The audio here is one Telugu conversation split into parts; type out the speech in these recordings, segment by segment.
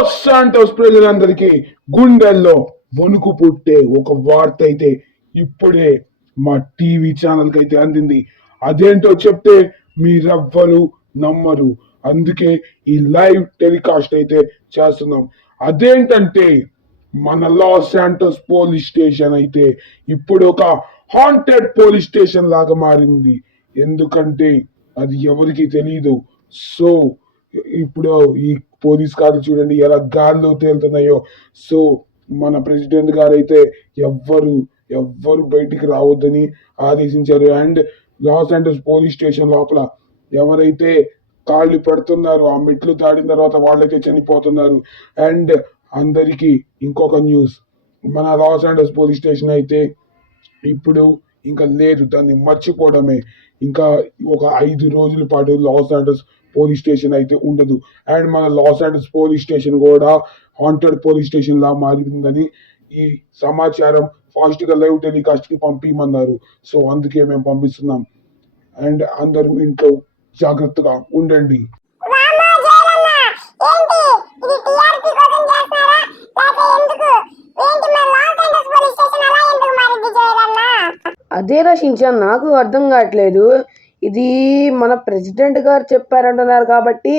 లాస్ శాంటోస్ ప్రజలందరికీ గుండెల్లో వణుకు పుట్టే ఒక వార్త అయితే ఇప్పుడే మా టీవీ ఛానల్ కి అయితే అందింది. అదేంటో చెప్తే మీరెవ్వరు నమ్మరు. అందుకే ఈ లైవ్ టెలికాస్ట్ అయితే చేస్తున్నాం. అదేంటంటే మన లాస్ శాంటోస్ పోలీస్ స్టేషన్ అయితే ఇప్పుడు ఒక హాంటెడ్ పోలీస్ స్టేషన్ లాగా మారింది. ఎందుకంటే అది ఎవరికి తెలియదు. సో ఇప్పుడు ఈ పోలీస్ కార్లు చూడండి ఎలా గాల్లో తేలుతున్నాయో. సో మన ప్రెసిడెంట్ గారు అయితే ఎవ్వరు బయటికి రావద్దని ఆదేశించారు. And Los Angeles police station లోపల ఎవరైతే కాళ్ళు పెడుతున్నారో ఆ మెట్లు దాటిన తర్వాత వాళ్ళైతే చనిపోతున్నారు. అండ్ అందరికీ ఇంకొక న్యూస్, మన లాస్ ఏంజల్స్ పోలీస్ స్టేషన్ అయితే ఇప్పుడు ఇంకా లేదు, దాన్ని మర్చిపోవడమే. ఇంకా ఒక 5 రోజుల పాటు లాస్ ఏంజల్స్ పోలీస్ స్టేషన్ అయితే ఉండదు. అండ్ మన లాస్ ఏంజల్స్ పోలీస్ స్టేషన్ కూడా హాంటెడ్ పోలీస్ స్టేషన్ లా మారిందని ఈ సమాచారం ఫాస్ట్ గా లైవ్ టెలికాస్ట్ కి పంపించమన్నారు. సో అందుకే మేము పంపిస్తున్నాం. అండ్ అందరూ ఇంట్లో జాగ్రత్తగా ఉండండి. అదే రచించాను, నాకు అర్థం కావట్లేదు. ఇది మన ప్రెసిడెంట్ గారు చెప్పారంటున్నారు కాబట్టి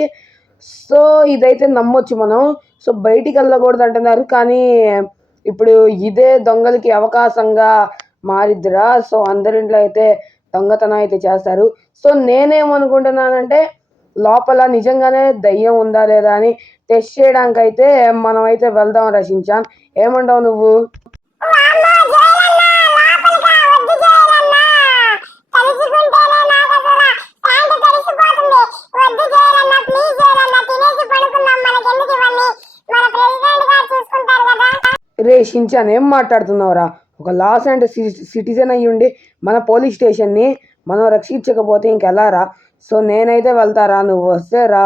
సో ఇదైతే నమ్మొచ్చు మనం. సో బయటికి వెళ్ళకూడదు అంటున్నారు, కానీ ఇప్పుడు ఇదే దొంగలకి అవకాశంగా మారిద్దిరా. సో అందరింట్లో అయితే దొంగతనం అయితే చేస్తారు. సో నేనేమనుకుంటున్నానంటే లోపల నిజంగానే దయ్యం ఉందా లేదా అని టెస్ట్ చేయడానికి అయితే మనం అయితే వెళ్దాం రచించాన్. ఏమంటావు నువ్వు? రే షించాన్, ఏం మాట్లాడుతున్నావురా? ఒక లాస్ అండ్ సిటిజన్ అయ్యి ఉండి మన పోలీస్ స్టేషన్ని మనం రక్షించకపోతే ఇంకెలా రా? సో నేనైతే వెళ్తారా, నువ్వు వస్తే రా,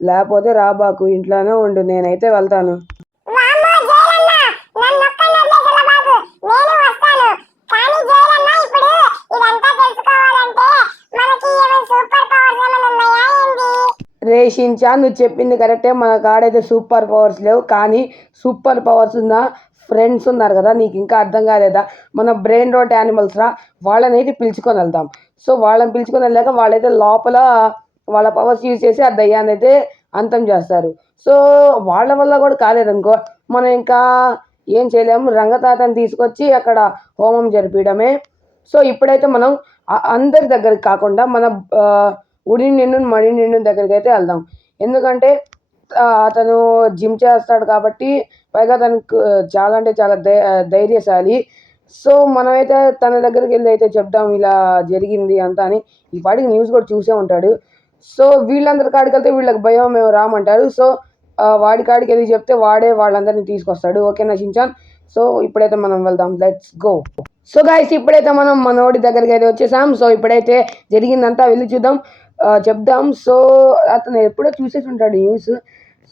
లేకపోతే రాబాకు, ఇంట్లోనే ఉండు, నేనైతే వెళ్తాను. రే షించాన్, నువ్వు చెప్పింది కరెక్టే, మన కాడైతే సూపర్ పవర్స్ లేవు, కానీ సూపర్ పవర్స్ ఉన్న ఫ్రెండ్స్ ఉన్నారు కదా, నీకు ఇంకా అర్థం కాలేదా? మన బ్రెయిన్ రోట్ యానిమల్స్ రా, వాళ్ళని అయితే పిలుచుకొని వెళ్దాం. సో వాళ్ళని పిలుచుకొని వెళ్ళాక వాళ్ళైతే లోపల వాళ్ళ పవర్స్ యూజ్ చేసి ఆ దయ్యాన్ని అయితే అంతం చేస్తారు. సో వాళ్ళ వల్ల కూడా కాలేదనుకో, మనం ఇంకా ఏం చేయలేము, రంగతాతని తీసుకొచ్చి అక్కడ హోమం జరిపించడమే. సో ఇప్పుడైతే మనం అందరి దగ్గరికి కాకుండా మన ఉడి నిండు మడి నిండు దగ్గరికి అయితే వెళ్దాం. ఎందుకంటే అతను జిమ్ చేస్తాడు కాబట్టి, పైగా తనకు చాలా అంటే చాలా ధైర్యశాలి. సో మనమైతే తన దగ్గరికి వెళ్ళి అయితే చెప్దాం ఇలా జరిగింది అంతా అని. ఈ పాటికి న్యూస్ కూడా చూసే ఉంటాడు. సో వీళ్ళందరి కాడికి వెళ్తే వీళ్ళకి భయం, మేము రామంటారు. సో వాడి కాడికి వెళ్ళి చెప్తే వాడే వాళ్ళందరినీ తీసుకొస్తాడు. ఓకేనా షించాన్? సో ఇప్పుడైతే మనం వెళ్దాం, లెట్స్ గో. సో గైస్, ఇప్పుడైతే మనం మనోడి దగ్గరికి అయితే వచ్చేసాం. సో ఇప్పుడైతే జరిగిందంతా వెళ్ళి చూద్దాం, చెప్దాం. సో అతను ఎప్పుడో చూసేసి ఉంటాడు న్యూస్.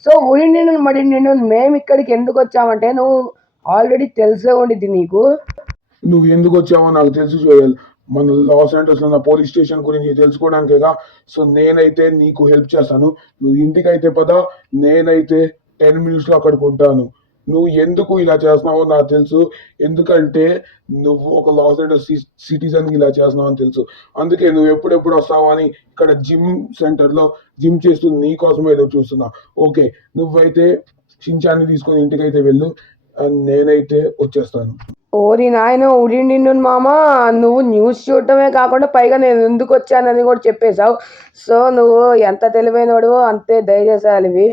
సో ఉడి నిండు మడి నిండు మేము ఇక్కడికి ఎందుకు వచ్చామంటే, నువ్వు ఆల్రెడీ తెలిసే ఉండిద్ది నీకు. నువ్వు ఎందుకు వచ్చావో నాకు తెలుసు జోయల్. మన లాస్ ఏంజల్స్ లో ఉన్న పోలీస్ స్టేషన్ గురించి తెలుసుకోవడానికేగా. సో నేనైతే నీకు హెల్ప్ చేస్తాను. నువ్వు ఇంటికి అయితే పద, నేనైతే 10 minutes లో అక్కడికి ఉంటాను. నువ్వు ఎందుకు ఇలా చేస్తున్నావో నాకు తెలుసు. ఎందుకంటే నువ్వు ఒక లాస్ ఏంజల్స్ సిటిజన్ ఇలా చేస్తున్నావు అని తెలుసు. అందుకే నువ్వు ఎప్పుడెప్పుడు వస్తావు అని ఇక్కడ జిమ్ సెంటర్ లో జిమ్ చేస్తూ నీ కోసమే ఎదురు చూస్తున్నా. ఓకే, నువ్వైతే షించాన్ని తీసుకొని ఇంటికి అయితే వెళ్ళు, నేనైతే వచ్చేస్తాను. ఓరి నాయన ఉడి నిండు మామ, నువ్వు న్యూస్ చూడటమే కాకుండా పైగా నేను ఎందుకు వచ్చానని కూడా చెప్పేశావు. సో నువ్వు ఎంత తెలివైనవాడు, అంతే ధైర్యశాలివి.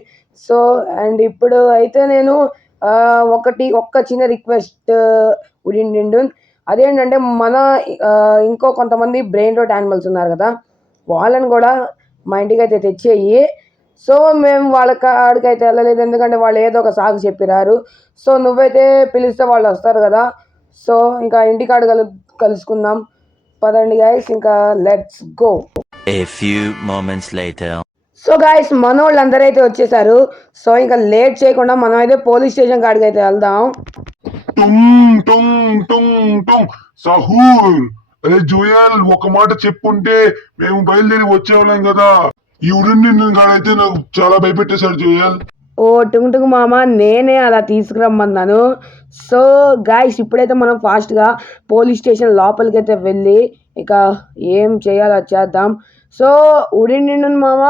సో అండ్ ఇప్పుడు అయితే నేను ఒక్క చిన్న రిక్వెస్ట్ ఉడి నిండు, అదేంటంటే మన ఇంకో కొంతమంది బ్రెయిన్ రోట్ యానిమల్స్ ఉన్నారు కదా, వాళ్ళని కూడా మా ఇంటికి అయితే తెచ్చేయి. సో మేము వాళ్ళ కాడికైతే వెళ్ళలేదు, ఎందుకంటే వాళ్ళు ఏదో ఒక సాగు చెప్పిరారు. సో నువ్వైతే పిలిస్తే వాళ్ళు వస్తారు కదా. సో ఇంకా ఇంటికాడ కలుసుకుందాం, పదండి గైస్, ఇంకా let's go. A few moments later. So guys, మన వాళ్ళు అందరూ అయితే వచ్చేసారు. సో ఇంకా లేట్ చేయకుండా మనం అయితే పోలీస్ స్టేషన్ కాడికి అయితే వెళ్దాం. సహూర్, అరే జోయల్, ఒక మాట చెప్పుంటే మేము బయలుదేరి వచ్చేవాళ్ళం కదా. ఈ ఉడి నిండు గాడైతే నాకు చాలా భయపెట్టేశాడు జోయల్. ఓ టుంగుటుంగు మామ నేనే అలా తీసుకురమ్మన్నాను. సో గాయ్స్ ఇప్పుడైతే మనం ఫాస్ట్గా పోలీస్ స్టేషన్ లోపలికైతే వెళ్ళి ఇక ఏం చేయాలో అది చేద్దాం. సో ఉడిండిండు మామ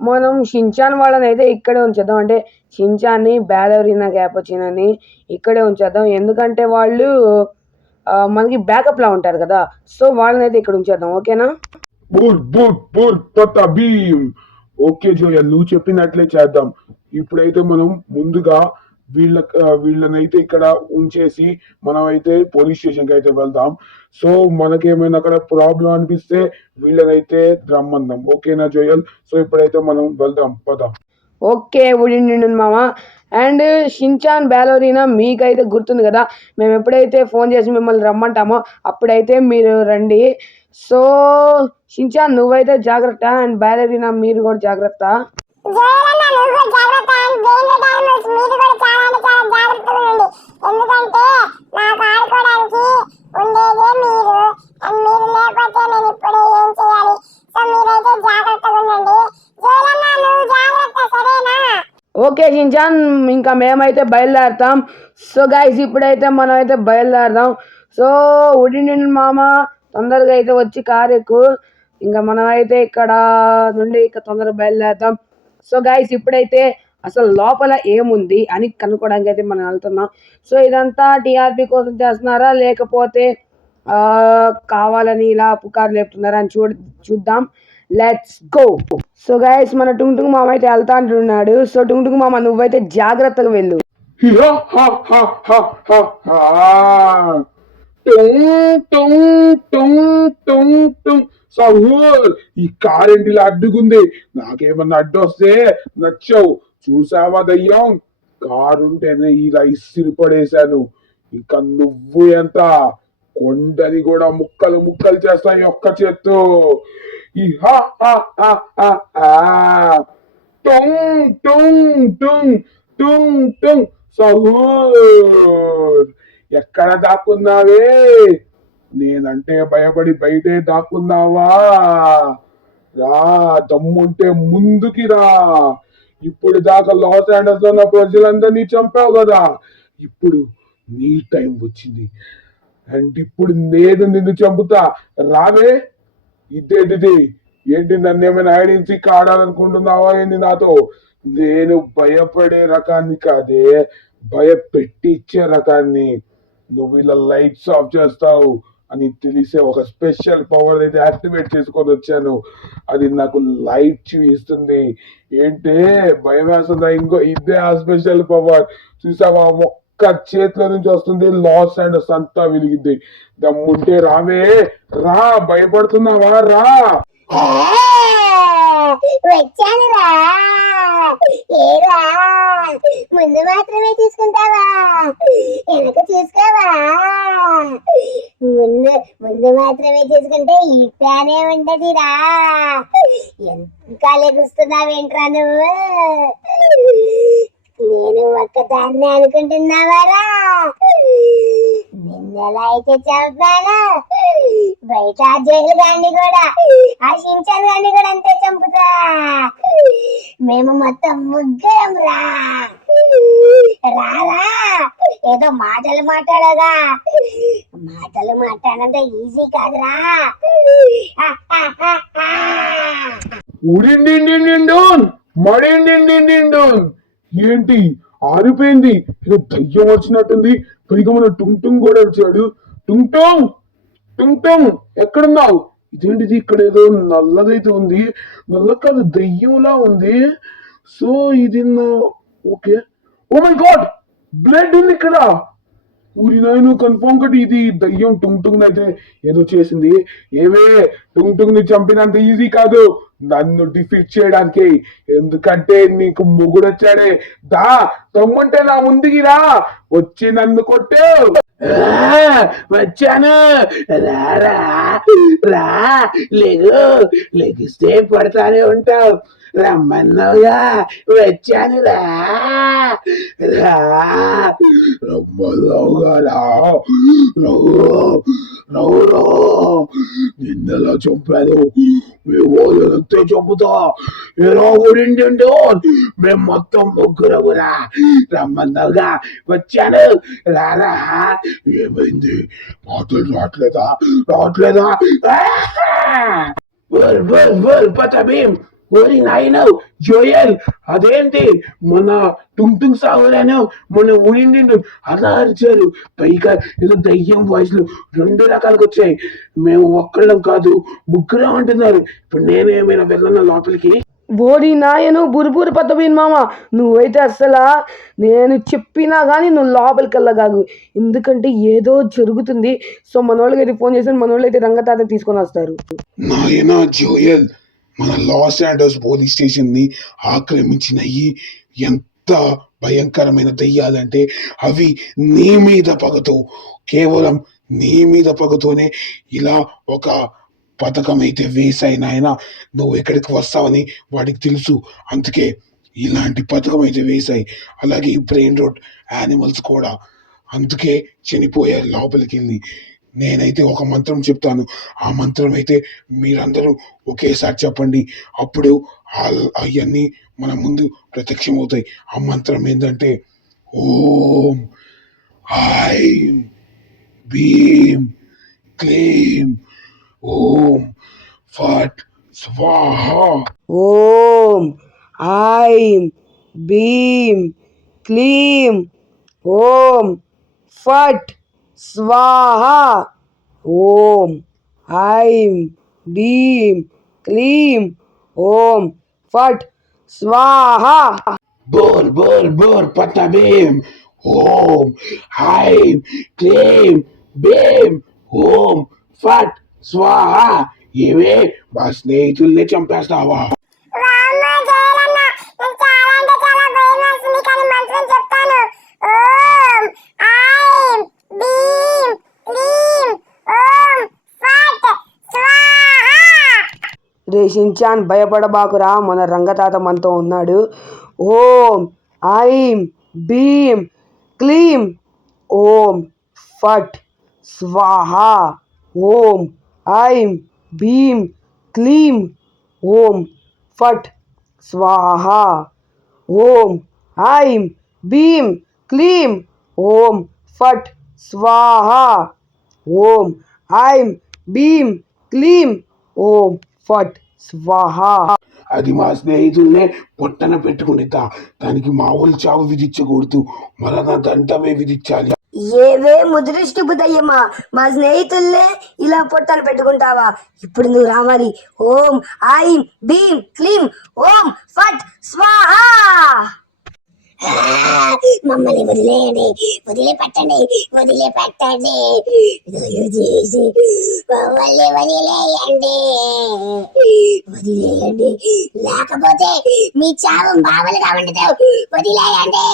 మనం షించాన్ వాళ్ళని అయితే ఇక్కడే ఉంచేద్దాం. అంటే షించాన్ని బ్యాలరీనా క్యాపుచినోని ఇక్కడే ఉంచేద్దాం. ఎందుకంటే వాళ్ళు మనకి బ్యాకప్లా ఉంటారు కదా. సో వాళ్ళని అయితే ఇక్కడ ఉంచేద్దాం. ఓకేనా? బుర్ పతా భీమ్. ఓకే జోయల్, నువ్వు చెప్పినట్లే చేద్దాం. ఇప్పుడైతే మనం ముందుగా వీళ్ళనైతే ఇక్కడ ఉంచేసి మనం అయితే పోలీస్ స్టేషన్ కి అయితే వెళ్దాం. సో మనకేమైనా అక్కడ ప్రాబ్లం అనిపిస్తే వీళ్ళనైతే రమ్మందాం. ఓకేనా జోయల్? సో ఇప్పుడైతే మనం వెళ్దాం, పద. ఓకే ఉడిండిండు మామ. అండ్ షించాన్ బ్యాలరీనా మీకైతే గుర్తుంది కదా, మేము ఎప్పుడైతే ఫోన్ చేసి మిమ్మల్ని రమ్మంటామో అప్పుడైతే మీరు రండి. సో షించాన్ నువ్వైతే జాగ్రత్త, అండ్ బ్యాలరీనా మీరు కూడా జాగ్రత్త. ఎందుకంటే నాకు ఆడుకోవడానికి ఉండేదే మీరు, మీరు లేకపోతే నేను ఇప్పుడు ఏం చేయాలి? సో మీరైతే జాగ్రత్తగా ఉండండి. జోలన్న నువ్వు జాగ్రత్త, సరేనా? ఓకే షించాన్, ఇంకా మేమైతే బయలుదేరుతాం. సో గైస్ ఇప్పుడైతే మనం అయితే బయలుదేరదాం. సో ఉడిండిండు మామ తొందరగా అయితే వచ్చి కారు ఎక్కు. ఇంకా మనం అయితే ఇక్కడ నుండి ఇక తొందరగా బయలుదేరుతాం. సో గైస్ ఇప్పుడైతే అసలు లోపల ఏముంది అని కనుక్కోవడానికి అయితే మనం వెళ్తున్నాం. సో ఇదంతా టీఆర్పీ కోసం చేస్తున్నారా లేకపోతే కావాలని ఇలా పుకారు లేపుతున్నారా అని చూద్దాం. Let's go. సో గైస్ మన టుంగుటుంగు మామ అయితే వెళ్తా అంటున్నాడు. సో టుంగుటుంగు మామ నువ్వైతే జాగ్రత్తగా వెళ్ళు. సహూర్, ఈ కారేంటి ఇలా అడ్డుకుంది? నాకేమన్నా అడ్డు వస్తే నచ్చవు. చూసావా దయ్యం, కారుంటేనే ఇలా ఇసిరి పడేశాను. ఇంకా నువ్వు ఎంత కొండని కూడా ముక్కలు ముక్కలు చేస్తాయి ఒక్క చేత్తో. ఈ హా హా హా హా హా. టుంగ్ టుంగ్ టుంగ్ టుంగ్ టుంగ్. సహూర్, ఎక్కడ దాక్కున్నావే? నేనంటే భయపడి బయటే దాక్కున్నావా? రా, దమ్ముంటే ముందుకి రా. ఇప్పుడు దాకా లాస్ ఏంజల్స్ లో ఉన్న ప్రజలందరినీ చంపావు కదా, ఇప్పుడు నీ టైం వచ్చింది. అండ్ ఇప్పుడు నేను నిన్ను చంపుతా. రావే. ఇదేంటిది? ఏంటి, నన్ను ఏమైనా ఐడెన్సీ ఆడాలనుకుంటున్నావా ఏంటి నాతో? నేను భయపడే రకాన్ని కాదే, భయపెట్టి ఇచ్చే రకాన్ని. నువ్వు ఇలా లైట్స్ ఆఫ్ చేస్తావు అని తెలిసే ఒక స్పెషల్ పవర్ అయితే యాక్టివేట్ చేసుకొని వచ్చాను. అది నాకు లైట్ చూపిస్తుంది. ఏంటే భయం వేస్తుందా? ఇంకో ఇదే ఆ స్పెషల్ పవర్. చూసావా, ఒక్క చేతిలో నుంచి వస్తుంది, లాస్ అండ్ అంతా వెలిగింది. దమ్ముంటే రావే, రా. భయపడుతున్నావా? రా. వచ్చాను రా. ఏరా, ముందు మాత్రమే చూసుకుంటావా, వెనక చూసుకోవా? ముందు మాత్రమే చూసుకుంటే ఇట్లానే ఉంటదిరా. ఎంత లెగుస్తున్నావేంట్రా నువ్వు? నేను ఒక్కదాన్ని అనుకుంటున్నావారా? నిన్నెలా అయితే చంపాను, బయట జైలు గాన్ని కూడా, ఆ షించాన్ గాన్ని కూడా అంతే చంపుతా. మేము మొత్తం ముగ్గురం రా. రారా, ఏదో మాటలు మాట్లాడగా, మాటలు మాట్లాడంత ఈజీ కాదురా. ఏంటి ఆరిపోయింది? ఏదో దయ్యం వచ్చినట్టుంది. పైగా మన టుంగ్ కూడా వచ్చాడు. టుంగ్ టుంగ్ ఎక్కడున్నావు? ఇదేంటిది, ఇక్కడ ఏదో నల్లదైతే ఉంది. నల్ల కాదు, దయ్యంలా ఉంది. సో ఇది okay. Oh my God, blood ఉంది ఇక్కడ. ఊరి నాయను, కన్ఫర్మ్ గా ఇది దయ్యం టుంగ్ అయితే ఏదో చేసింది. ఏమే, టుంగ్ ని చంపినంత ఈజీ కాదు నన్ను డిఫీట్ చేయడానికి. ఎందుకంటే నీకు మొగుడు వచ్చాడే. దా, తమ్ముంటే నా ముందుకి రా, వచ్చి నన్ను కొట్టు. వచ్చాను, రారా రా. లెగిస్తే పడతానే ఉంటావు. రమ్మన్నావుగా, వచ్చాను రా. రమ్మన్నావుగా, నిన్నెలా చంపాను మీ వాళ్ళంతే చంపుతా. ఎలా ఊరిండిండు? మేము మొత్తం ముగ్గురమురా. రమ్మన్నావుగా వచ్చాను. రారా. ఏమైంది? మాటలు రావట్లేదా? పతబీం. ఓరి నాయన జోయల్, అదేంటి మన టుంగ్ సాగులేను మొన్న ఊరిండు అలా అరిచారు. పైగా ఏదో దయ్యం వాయిస్లు 2 రకాలుగా వచ్చాయి. మేము ఒక్కళ్ళం కాదు, ముగ్గురం అంటున్నారు. ఇప్పుడు నేనేమైనా వెళ్ళను లోపలికి? ఓడి నాయను బురుబురు పద్దబీన్ మామ, నువ్వైతే అస్సలా నేను చెప్పినా కానీ నువ్వు లోపలికి వెళ్ళగాదు. ఎందుకంటే ఏదో జరుగుతుంది. సో మనోళ్ళకి అయితే ఫోన్ చేసి మనోళ్ళు అయితే రంగతాత తీసుకొని వస్తారు. నాయనా జోయల్, మన లాస్ ఏంజలస్ పోలీస్ స్టేషన్ ని ఆక్రమించినవి ఎంత భయంకరమైన దయ్యాలంటే అవి నీ మీద పగతో, కేవలం నీ మీద పగతోనే ఇలా ఒక పథకం అయితే వేసాయి నాయన. నువ్వు ఎక్కడికి వస్తావని వాడికి తెలుసు, అందుకే ఇలాంటి పథకం అయితే వేశాయి. అలాగే ఈ బ్రెయిన్ రోడ్ యానిమల్స్ కూడా అందుకే చనిపోయారు లోపలికి వెళ్ళి. నేనైతే ఒక మంత్రం చెప్తాను, ఆ మంత్రం అయితే మీరందరూ ఒకేసారి చెప్పండి. అప్పుడు అవన్నీ మన ముందు ప్రత్యక్షమవుతాయి. ఆ మంత్రం ఏంటంటే ఓం ఐం భీం క్లీం ఓం ఫట్ స్వాహ. ఓం ఐం భీం క్లీం ఓం ఫట్ స్వాహ. ఓం ఐం భీం క్లీం ఓం ఫట్ స్వాహ. బోల్ బోల్ బోల్ పతబీం. ఓం ఐం క్లీం భీం ఓం ఫట్ స్వాహ. ఏవే మా స్నేహితుల్ని చంపేస్తావా? వామ్మో జయలన్న, నాకు చాలా అంటే చాలా భయం వేస్తుంది, కానీ మంత్రం చెప్తాను. ఓం ఐం భీం క్లీం ఓం ఫట్ స్వాహా. రేషించాన్ భయపడబాకురా, మన రంగతాత మనతో ఉన్నాడు. ఓం ఐం భీం క్లీం ఓం ఫట్ స్వాహ. ఓం ఐం భీం క్లీం ఓం ఫట్ స్వాహ. ఓం ఐం భీం క్లీం ఓం ఫట్ స్వాహ. ఓం ఐం భీం క్లీం ఓం ఫట్ స్వాహ. అది మా స్నేహితుల్నే పొట్టన పెట్టుకునిద్దా. దానికి మామూలు చావు విధించకూడదు, మరణ దండమే విధించాలి. ఏవే ముదృష్టి బుదయ్యమ్మా, మా స్నేహితుల్నే ఇలా పొట్టలు పెట్టుకుంటావా? ఇప్పుడు నువ్వు రావాలి. ఓం ఐం భీం క్లీం ఓం ఫట్ స్వాహా. మమ్మల్ని వదిలేయండి, వదిలిపెట్టండి. మమ్మల్ని వదిలేయండి, లేకపోతే మీ చావు బావలుగా ఉండదు. వదిలేయండి.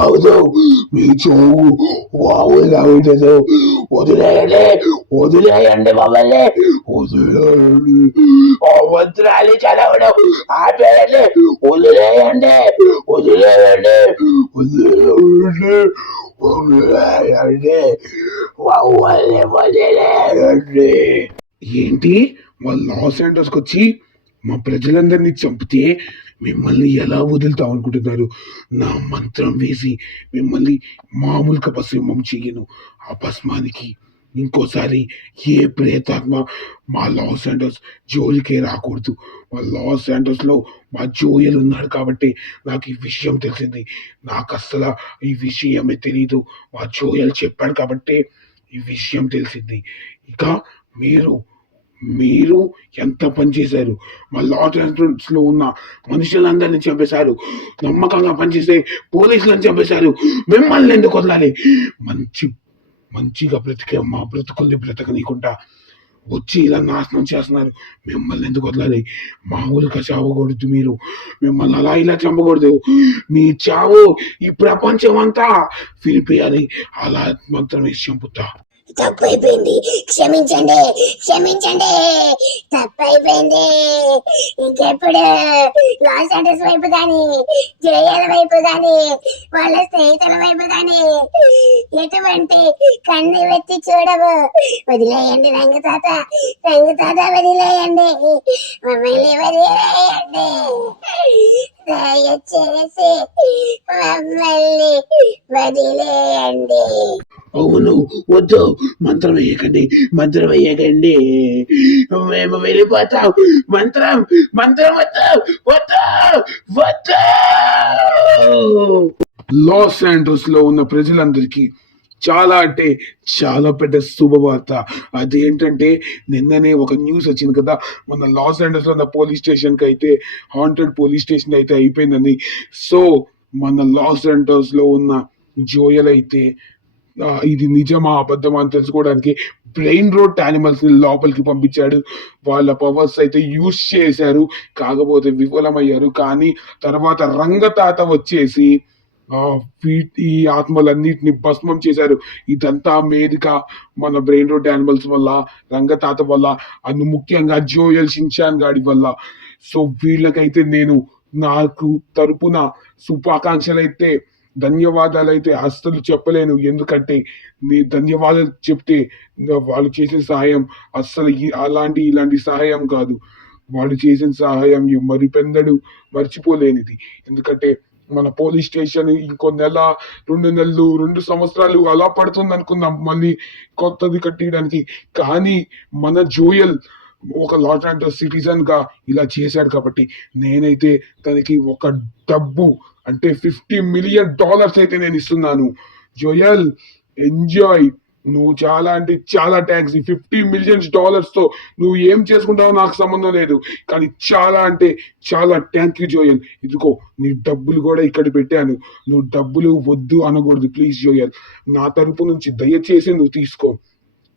అవును, మీ చావు బావులుగా ఉండదు. వదిలేయండి మమ్మల్ని, వదిలేయండి. ఆ మంత్రాలు చదవడం ఆపేయండి. వదిలేయండి. మమ్మల్ని వదిలేయండి. ఏంటి, వాళ్ళు లాస్ ఏంజలస్కి వచ్చి మా ప్రజలందరినీ చంపితే మిమ్మల్ని ఎలా వదులుతాం అనుకుంటున్నారు? నా మంత్రం వేసి మిమ్మల్ని మామూలు భస్మం చెయ్యను. ఆ భస్మానికి ఇంకోసారి ఏ ప్రేతాత్మ మా లాస్ ఏంజలస్ జోలికే రాకూడదు. మా లాస్ ఏంజలస్ లో మా జోయల్ ఉన్నాడు కాబట్టి నాకు ఈ విషయం తెలిసింది. నాకు అస్సలు ఈ విషయమే తెలీదు. మా జోయల్ చెప్పాడు కాబట్టి ఈ విషయం తెలిసింది. ఇక మీరు ఎంత పని చేశారు? మా లాస్ ఏంజలస్ లో ఉన్న మనుషులందరినీ చంపేశారు. నమ్మకంగా పనిచేసే పోలీసులను చంపేశారు. మిమ్మల్ని ఎందుకు వదలాలి? మంచిగా బ్రతికే మా బ్రతుకుల్ని బ్రతకనీయకుండా వచ్చి ఇలా నాశనం చేస్తున్నారు. మిమ్మల్ని ఎందుకు వదలాలి? మామూలుగా చావకూడదు. మీరు మిమ్మల్ని అలా ఇలా చంపకూడదు. మీ చావు ఈ ప్రపంచం అంతా వినిపించాలి. అలా మాత్రమే చంపుతా. తప్పు అయిపోయింది, క్షమించండి, క్షమించండి, తప్పు అయిపోయింది. ఇంకెప్పుడు లాస్ ఏంజల్స్ వైపు గాని, జేఎల్ వైపు గాని, వాళ్ళ స్నేహితుల వైపు గాని ఎటువంటి కన్ను వెత్తి చూడవు. వదిలేయండి రంగు తాత, వదిలేయండి, మమ్మల్ని వదిలేయండి, దయచేసి మమ్మల్ని వదిలేయండి. అవును, వద్దు, మంత్రం వేయకండి, మేము వెళ్ళిపోతాం. మంత్రం వద్దు. లాస్ ఏంజల్స్ లో ఉన్న ప్రజలందరికీ చాలా అంటే చాలా పెద్ద శుభవార్త. అదేంటంటే నిన్ననే ఒక న్యూస్ వచ్చింది కదా, మన లాస్ ఏంజల్స్ లో ఉన్న పోలీస్ స్టేషన్ కి అయితే హాంటెడ్ పోలీస్ స్టేషన్ అయితే అయిపోయిందని. సో మన లాస్ ఏంజల్స్ లో ఉన్న జోయల్ అయితే ఇది నిజమా అబద్ధమా అని తెలుసుకోవడానికి బ్రెయిన్ రోట్ యానిమల్స్ ని లోపలికి పంపించాడు. వాళ్ళ పవర్స్ అయితే యూజ్ చేశారు, కాకపోతే విఫలమయ్యారు. కానీ తర్వాత రంగతాత వచ్చేసి ఈ ఆత్మలన్నిటిని భస్మం చేశారు. ఇదంతా మేదిక మన బ్రెయిన్ రోట్ యానిమల్స్ వల్ల, రంగతాత వల్ల, అందు ముఖ్యంగా జోయల్ షిన్చాన్ గాడి వల్ల. సో వీళ్ళకైతే నేను నాకు తరపున శుభాకాంక్షలు అయితే, ధన్యవాదాలు అయితే అస్సలు చెప్పలేను. ఎందుకంటే నీ ధన్యవాదాలు చెప్తే వాళ్ళు చేసే సహాయం అస్సలు ఇలాంటి సహాయం కాదు. వాళ్ళు చేసిన సహాయం మరి పెందడు మర్చిపోలేనిది. ఎందుకంటే మన పోలీస్ స్టేషన్ ఇంకో నెల, 2 నెలలు, 2 సంవత్సరాలు అలా పడుతుంది అనుకున్నాం మళ్ళీ కొత్తది కట్టడానికి. కానీ మన జోయల్ ఒక లాస్ ఏంజల్స్ సిటిజన్ గా ఇలా చేశాడు కాబట్టి నేనైతే తనకి ఒక డబ్బు అంటే $50 మిలియన్ అయితే నేను ఇస్తున్నాను. జోయల్, ఎంజాయ్. నువ్వు చాలా అంటే చాలా థ్యాంక్స్. ఈ $50 మిలియన్ తో నువ్వు ఏం చేసుకుంటావో నాకు సంబంధం లేదు, కానీ చాలా అంటే చాలా థ్యాంక్ యూ జోయల్. ఇదిగో నీ డబ్బులు కూడా ఇక్కడ పెట్టాను. నువ్వు డబ్బులు వద్దు అనకూడదు ప్లీజ్ జోయల్. నా తరపు నుంచి దయచేసి నువ్వు తీసుకో.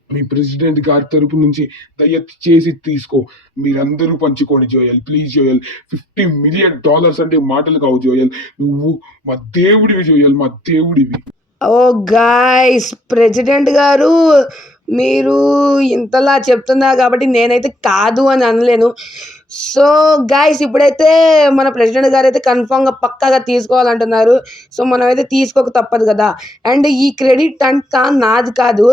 మీ ప్రెసిడెంట్ గారి తరపు నుంచి దయచేసి తీసుకో. మీరందరూ పంచుకోండి జోయల్, ప్లీజ్ జోయల్. $50 మిలియన్ అంటే మాటలు కావు జోయల్. నువ్వు మా దేవుడివి జోయల్, మా దేవుడివి. ఓ గాయ్స్, ప్రెసిడెంట్ గారు మీరు ఇంతలా చెప్తున్నారు కాబట్టి నేనైతే కాదు అని అనలేను. సో గాయ్స్, ఇప్పుడైతే మన ప్రెసిడెంట్ గారు అయితే కన్ఫామ్గా పక్కాగా తీసుకోవాలంటున్నారు. సో మనమైతే తీసుకోక తప్పదు కదా. అండ్ ఈ క్రెడిట్ అంతా నాది కాదు,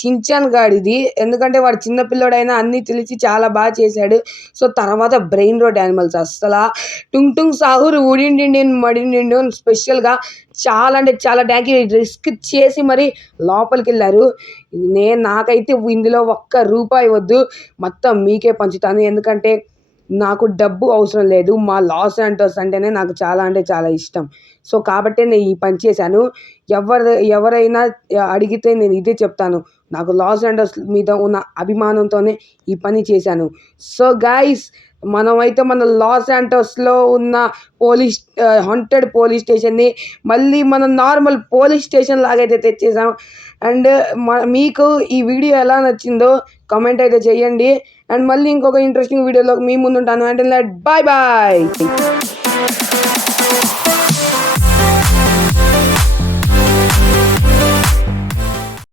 షిన్చాన్ గాడిది. ఎందుకంటే వాడు చిన్నపిల్లోడైనా అన్నీ తెలిసి చాలా బాగా చేశాడు. సో తర్వాత బ్రెయిన్ రోట్ యానిమల్స్ అస్సలు టుంగ్ సాహూర్ ఊడిండి మడిండి స్పెషల్గా చాలా అంటే చాలా ట్యాంక్ రిస్క్ చేసి మరి లోపలికి వెళ్ళారు. నాకైతే ఇందులో ₹1 వద్దు, మొత్తం మీకే పంచుతాను. ఎందుకంటే నాకు డబ్బు అవసరం లేదు, మా లాస్ ఏంజల్స్ అంటేనే నాకు చాలా అంటే చాలా ఇష్టం. సో కాబట్టి నేను ఈ పని చేశాను. ఎవరైనా అడిగితే నేను ఇదే చెప్తాను, నాకు లాస్ ఏంజల్స్ మీద ఉన్న అభిమానంతోనే ఈ పని చేశాను. సో గైస్, మనమైతే మన లాస్ ఏంజల్స్లో ఉన్న హాంటెడ్ పోలీస్ స్టేషన్ని మళ్ళీ మన నార్మల్ పోలీస్ స్టేషన్ లాగైతే తెచ్చేసాం. అండ్ మీకు ఈ వీడియో ఎలా నచ్చిందో కామెంట్ అయితే చేయండి. అండ్ మళ్ళీ ఇంకొక ఇంట్రెస్టింగ్ వీడియోలో మీ ముందుంటాను. అంటే బాయ్ బాయ్.